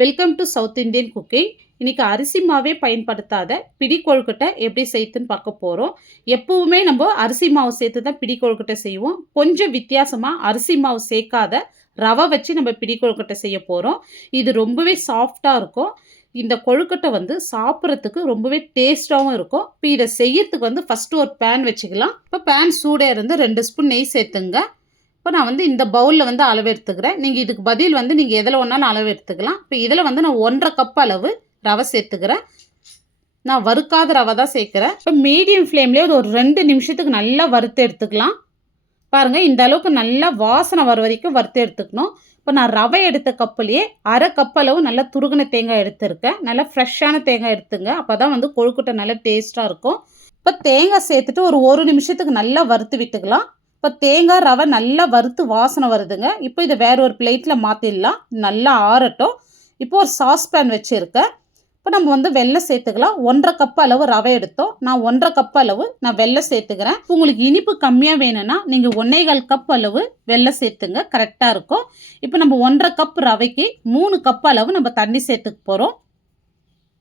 Welcome to South Indian cooking இன்றைக்கி அரிசி மாவே பயன்படுத்தாத பிடி கொழுக்கட்டை எப்படி செய்யுதுன்னு பார்க்க போகிறோம் எப்போவுமே நம்ம அரிசி மாவு சேர்த்து தான் பிடி கொழுக்கட்டை செய்வோம். கொஞ்சம் வித்தியாசமாக அரிசி மாவு சேர்க்காத ரவை வச்சு நம்ம பிடி கொழுக்கட்டை செய்ய போகிறோம் இது ரொம்பவே சாஃப்டாக இருக்கும். இந்த கொழுக்கட்டை வந்து சாப்பிட்றதுக்கு ரொம்பவே டேஸ்ட்டாகவும் இருக்கும். இப்போ இதை செய்யறதுக்கு வந்து ஃபஸ்ட்டு ஒரு பேன் வச்சுக்கலாம். இப்போ பேன் சூடாக இருந்து ரெண்டு ஸ்பூன் நெய் சேர்த்துங்க. இப்போ நான் வந்து இந்த பவுலில் வந்து அளவு எடுத்துக்கிறேன் நீங்கள் இதுக்கு பதில் வந்து நீங்கள் எதில் ஒன்றாலும் அளவு எடுத்துக்கலாம் இப்போ இதில் வந்து நான் ஒன்றரை கப் அளவு ரவை சேர்த்துக்கிறேன். நான் வறுக்காத ரவை தான் சேர்க்குறேன். இப்போ மீடியம் ஃப்ளேம்லேயே ஒரு ரெண்டு நிமிஷத்துக்கு நல்லா வறுத்து எடுத்துக்கலாம். பாருங்கள் இந்த அளவுக்கு நல்லா வாசனை வர வரைக்கும் வறுத்து எடுத்துக்கணும். இப்போ நான் ரவை எடுத்த கப்புலேயே அரை கப் அளவு நல்லா துருகின தேங்காய் எடுத்திருக்கேன். நல்லா ஃப்ரெஷ்ஷான தேங்காய் எடுத்துங்க. அப்போ தான் வந்து கொழுக்கட்டை நல்லா டேஸ்ட்டாக இருக்கும். இப்போ தேங்காய் சேர்த்துட்டு ஒரு ஒரு நிமிஷத்துக்கு நல்லா வறுத்து விட்டுக்கலாம். இப்போ தேங்காய் ரவை நல்லா வறுத்து வாசனை வருதுங்க. இப்போ இதை வேற ஒரு பிளேட்டில் மாற்றிடலாம் நல்லா ஆறட்டும். இப்போ ஒரு சாஸ்பேன் வச்சுருக்கேன். இப்போ நம்ம வந்து வெள்ளை சேர்த்துக்கலாம். ஒன்றரை கப் அளவு ரவை எடுத்தோம். நான் ஒன்றரை கப் அளவு நான் வெள்ளை சேர்த்துக்கிறேன். உங்களுக்கு இனிப்பு கம்மியாக வேணும்னா நீங்கள் ஒன்னேகால் கப் அளவு வெள்ளை சேர்த்துங்க. கரெக்டாக இருக்கும். இப்போ நம்ம ஒன்றரை கப் ரவைக்கு மூணு கப் அளவு நம்ம தண்ணி சேர்த்துக்க போகிறோம்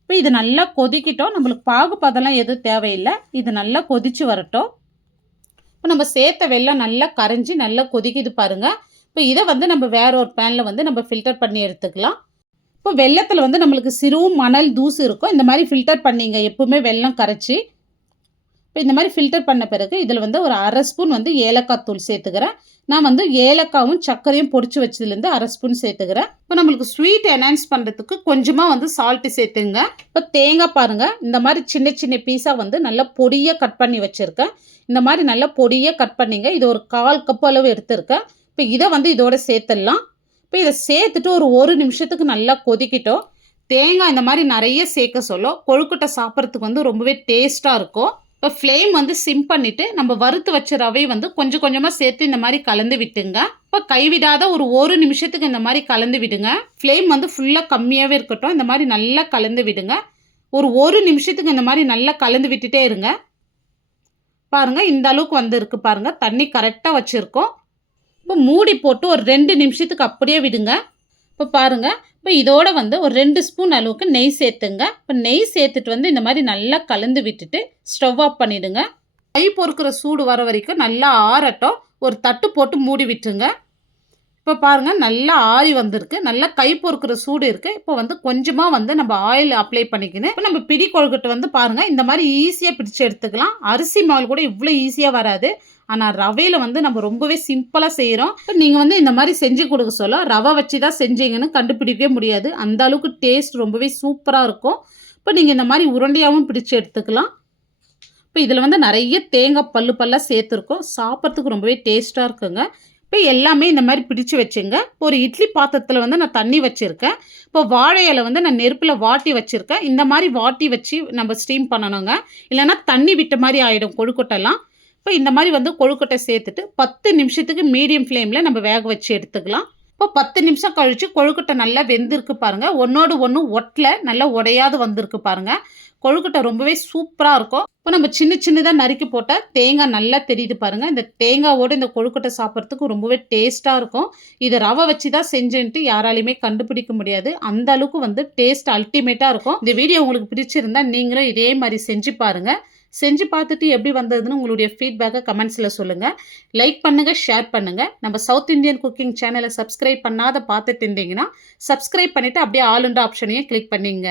இப்போ இது நல்லா கொதிக்கிட்டோம். நம்மளுக்கு பாகுபதெல்லாம் எதுவும் தேவையில்லை. இது நல்லா கொதிச்சு வரட்டும். இப்போ நம்ம சேர்த்த வெள்ளம் நல்லா கரைஞ்சி நல்லா கொதிக்குது பாருங்கள் இப்போ இதை வந்து நம்ம வேற ஒரு பேனில் வந்து நம்ம ஃபில்டர் பண்ணி எடுத்துக்கலாம். இப்போ வெள்ளத்தில் வந்து நம்மளுக்கு சிறுவும் மணல் தூசு இருக்கும். இந்த மாதிரி ஃபில்டர் பண்ணிங்க. எப்பவுமே வெள்ளம் கரைச்சி இப்போ இந்த மாதிரி ஃபில்டர் பண்ண பிறகு இதில் வந்து ஒரு அரை ஸ்பூன் வந்து ஏலக்காய் தூள் சேர்த்துக்கிறேன். நான் வந்து ஏலக்காவும் சர்க்கரையும் பொடிச்சு வச்சதுலேருந்து அரை ஸ்பூன் சேர்த்துக்கிறேன். இப்போ நம்மளுக்கு ஸ்வீட் என்ஹான்ஸ் பண்ணுறதுக்கு கொஞ்சமாக வந்து சால்ட்டு சேர்த்துங்க. இப்போ தேங்காய் பாருங்கள் இந்த மாதிரி சின்ன சின்ன பீஸாக வந்து நல்லா பொடியாக கட் பண்ணி வச்சுருக்கேன். இந்த மாதிரி நல்லா பொடியாக கட் பண்ணிங்க. இது ஒரு கால் கப் அளவு எடுத்திருக்கேன். இப்போ இதை வந்து இதோட சேர்த்துடலாம். இப்போ இதை சேர்த்துட்டு ஒரு ஒரு நிமிஷத்துக்கு நல்லா கொதிக்கிட்டோம். தேங்காய் இந்த மாதிரி நிறைய சேர்க்க சொல்லும். கொழுக்கட்டை சாப்பிட்றதுக்கு வந்து ரொம்பவே டேஸ்ட்டாக இருக்கும். இப்போ ஃப்ளேம் வந்து சிம் பண்ணிவிட்டு நம்ம வறுத்து வச்ச ரவை வந்து கொஞ்சம் கொஞ்சமாக சேர்த்து இந்த மாதிரி கலந்து விட்டுங்க. இப்போ கைவிடாத ஒரு ஒரு நிமிஷத்துக்கு இந்த மாதிரி கலந்து விடுங்க. ஃப்ளேம் வந்து ஃபுல்லாக கம்மியாகவே இருக்கட்டும். இந்த மாதிரி நல்லா கலந்து விடுங்க. ஒரு ஒரு நிமிஷத்துக்கு இந்த மாதிரி நல்லா கலந்து விட்டுட்டே இருங்க. பாருங்கள் இந்த அளவுக்கு வந்து இருக்குது பாருங்கள் தண்ணி கரெக்டாக வச்சுருக்கோம். இப்போ மூடி போட்டு ஒரு ரெண்டு நிமிஷத்துக்கு அப்படியே விடுங்க. இப்போ பாருங்கள் இப்போ இதோட வந்து ஒரு ரெண்டு ஸ்பூன் அளவுக்கு நெய் சேர்த்துங்க. இப்போ நெய் சேர்த்துட்டு வந்து இந்த மாதிரி நல்லா கலந்து விட்டுட்டு ஸ்டவ் ஆஃப் பண்ணிவிடுங்க கை பொறுக்கிற சூடு வர வரைக்கும் நல்லா ஆறட்டும். ஒரு தட்டு போட்டு மூடி விட்டுருங்க. இப்போ பாருங்கள் நல்லா ஆறி வந்திருக்கு. நல்லா கை பொறுக்கிற சூடு இருக்குது இப்போ வந்து கொஞ்சமாக வந்து நம்ம ஆயில் அப்ளை பண்ணிக்கணும். இப்போ நம்ம பிடி கொழுக்கட்டை வந்து பாருங்கள் இந்த மாதிரி ஈஸியாக பிடிச்சி எடுத்துக்கலாம். அரிசி மாவு கூட இவ்வளோ ஈஸியாக வராது. ஆனால் ரவையில் வந்து நம்ம ரொம்பவே சிம்பிளாக செய்கிறோம் இப்போ நீங்கள் வந்து இந்த மாதிரி செஞ்சு கொடுக்க சொல்ல ரவை வச்சு தான் செஞ்சீங்கன்னு கண்டுபிடிக்கவே முடியாது. அந்த அளவுக்கு டேஸ்ட் ரொம்பவே சூப்பராக இருக்கும். இப்போ நீங்கள் இந்த மாதிரி உருண்டையாகவும் பிடிச்சி எடுத்துக்கலாம். இப்போ இதில் வந்து நிறைய தேங்காய் பல்லு பல்லாக சேர்த்துருக்கோம். சாப்பிட்றதுக்கு ரொம்பவே டேஸ்ட்டாக இருக்குங்க. இப்போ எல்லாமே இந்த மாதிரி பிடிச்சு வச்சுங்க. ஒரு இட்லி பாத்திரத்தில் வந்து நான் தண்ணி வச்சுருக்கேன். இப்போ வாழை இலை வந்து நான் நெருப்பில் வாட்டி வச்சுருக்கேன். இந்த மாதிரி வாட்டி வச்சு நம்ம ஸ்டீம் பண்ணணுங்க. இல்லைன்னா தண்ணி விட்ட மாதிரி ஆகிடும் கொழுக்கட்டைலாம் இப்போ இந்த மாதிரி வந்து கொழுக்கட்டை சேர்த்துட்டு பத்து நிமிஷத்துக்கு மீடியம் ஃப்ளேமில் நம்ம வேக வச்சு எடுத்துக்கலாம். இப்போ பத்து நிமிஷம் கழித்து கொழுக்கட்டை நல்லா வெந்திருக்கு பாருங்கள் ஒன்றோடு ஒன்று ஒட்டில் நல்லா உடையாது வந்திருக்கு பாருங்கள் கொழுக்கட்டை ரொம்பவே சூப்பராக இருக்கும். இப்போ நம்ம சின்ன சின்னதாக நறுக்கி போட்டால் தேங்காய் நல்லா தெரியுது பாருங்கள் இந்த தேங்காவோடு இந்த கொழுக்கட்டை சாப்பிட்றதுக்கு ரொம்பவே டேஸ்ட்டாக இருக்கும். இதை ரவை வச்சு தான் செஞ்சுன்ட்டு யாராலையுமே கண்டுபிடிக்க முடியாது. அந்த அளவுக்கு வந்து டேஸ்ட் அல்டிமேட்டாக இருக்கும். இந்த வீடியோ உங்களுக்கு பிடிச்சிருந்தா நீங்களும் இதே மாதிரி செஞ்சு பாருங்கள் செஞ்சு பார்த்துட்டு எப்படி வந்ததுன்னு உங்களுடைய ஃபீட்பேக்கை கமெண்ட்ஸில் சொல்லுங்கள் லைக் பண்ணுங்கள் ஷேர் பண்ணுங்கள் நம்ம சவுத் இந்தியன் குக்கிங் சேனலை சப்ஸ்கிரைப் பண்ணாத பார்த்துட்டு இருந்தீங்கன்னா சப்ஸ்கிரைப் பண்ணிவிட்டு அப்படியே ஆளுண்டா ஆப்ஷனையும் கிளிக் பண்ணிங்க.